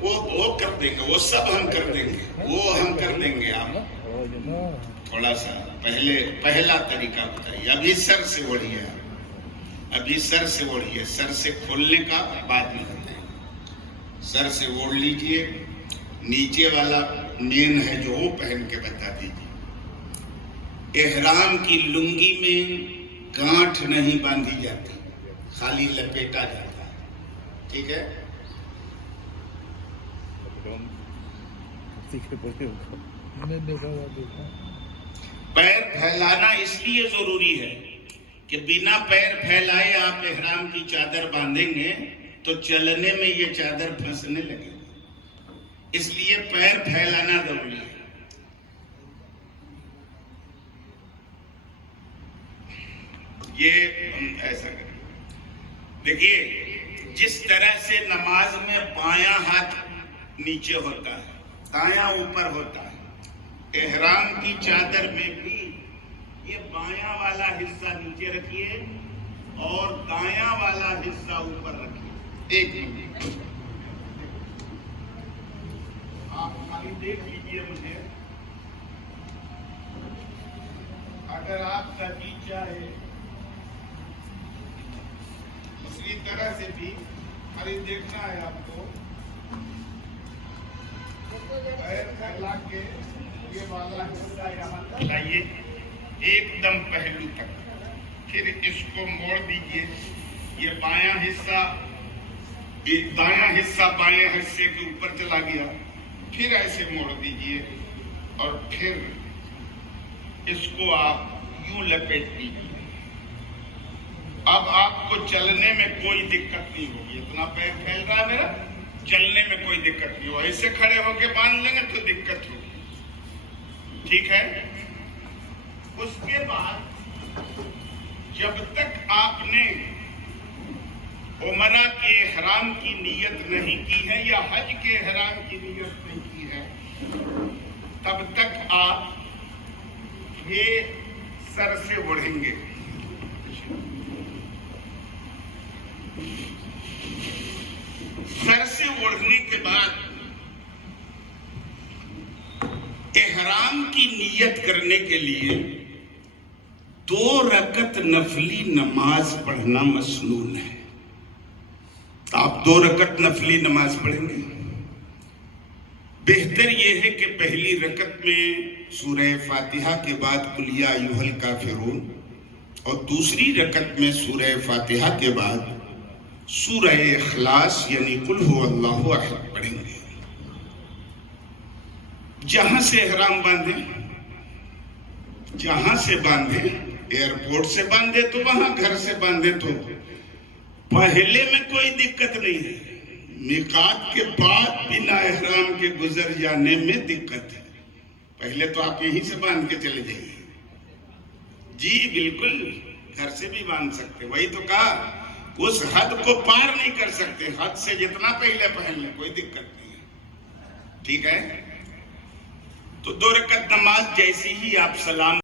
وہ کر دیں گے، وہ سب ہم کر دیں گے، وہ ہم کر دیں گے. آپ تھوڑا سا پہلا طریقہ بتائیے. ابھی سر سے اوڑھیے، ابھی سر سے اوڑھیے، سر سے کھولنے کا بعد میں ہوتا ہے. سر سے اوڑھ لیجئے. نیچے والا مین ہے جو وہ پہن کے بتا دیجئے. احرام کی لنگی میں گانٹھ نہیں باندھی جاتی، خالی لپیٹا جاتا ہے. ٹھیک ہے؟ پیر پھیلانا اس لیے ضروری ہے کہ بنا پیر پھیلائے آپ احرام کی چادر باندھیں گے تو چلنے میں یہ چادر پھنسنے لگے گی. اس لیے پیر پھیلانا ضروری ہے. یہ ایسا کریں. دیکھیے، جس طرح سے نماز میں بایاں ہاتھ نیچے ہوتا ہے، دایاں اوپر ہوتا ہے، احرام کی چادر میں بھی یہ بایاں والا حصہ نیچے رکھیے اور دایاں والا حصہ اوپر رکھیے. ایک منٹ آپ خالی دیکھ لیجیے. مجھے اگر آپ کا جی چاہے دوسری طرح سے بھی خالی دیکھنا ہے آپ کو. پیر پھیلا کے یہ والا حصہ یہاں تک لائیے، ایک دم پہلو تک. پھر اس کو موڑ دیجئے. یہ بایاں حصہ دایاں حصہ بایاں حصے کے اوپر چلا گیا. پھر ایسے موڑ دیجئے اور پھر اس کو آپ یوں لپیٹ دیجئے. اب آپ کو چلنے میں کوئی دقت نہیں ہوگی. اتنا پیر پھیل رہا ہے میرا، چلنے میں کوئی دقت نہیں ہو. ایسے کھڑے ہو کے باندھ لیں گے تو دقت ہوگی. ٹھیک ہے؟ اس کے بعد جب تک آپ نے عمرہ کے احرام کی نیت نہیں کی ہے یا حج کے احرام کی نیت نہیں کی ہے، تب تک آپ یہ سر سے اوڑھیں گے. سر سے اوڑھنے کے بعد احرام کی نیت کرنے کے لیے 2 رکعت نفلی نماز پڑھنا مسنون ہے. آپ 2 رکعت نفلی نماز پڑھیں گے. بہتر یہ ہے کہ پہلی رکعت میں سورہ فاتحہ کے بعد قل یا ایھا الکافرون اور دوسری رکعت میں سورہ فاتحہ کے بعد سورہ اخلاص یعنی قل ھو اللہ احد پڑھیں گے. جہاں سے احرام باندھیں، جہاں سے باندھیں، ایئرپورٹ سے باندھے تو وہاں، گھر سے باندھے تو پہلے میں کوئی دقت نہیں ہے. میقات کے بعد بنا احرام کے گزر جانے میں دقت ہے. پہلے تو آپ یہیں سے باندھ کے چلے جائیے. جی بالکل، گھر سے بھی باندھ سکتے. وہی تو کہا، اس حد کو پار نہیں کر سکتے. حد سے جتنا پہلے پہن لیں کوئی دقت نہیں ہے. ٹھیک ہے؟ تو 2 رکعت نماز جیسی ہی آپ سلام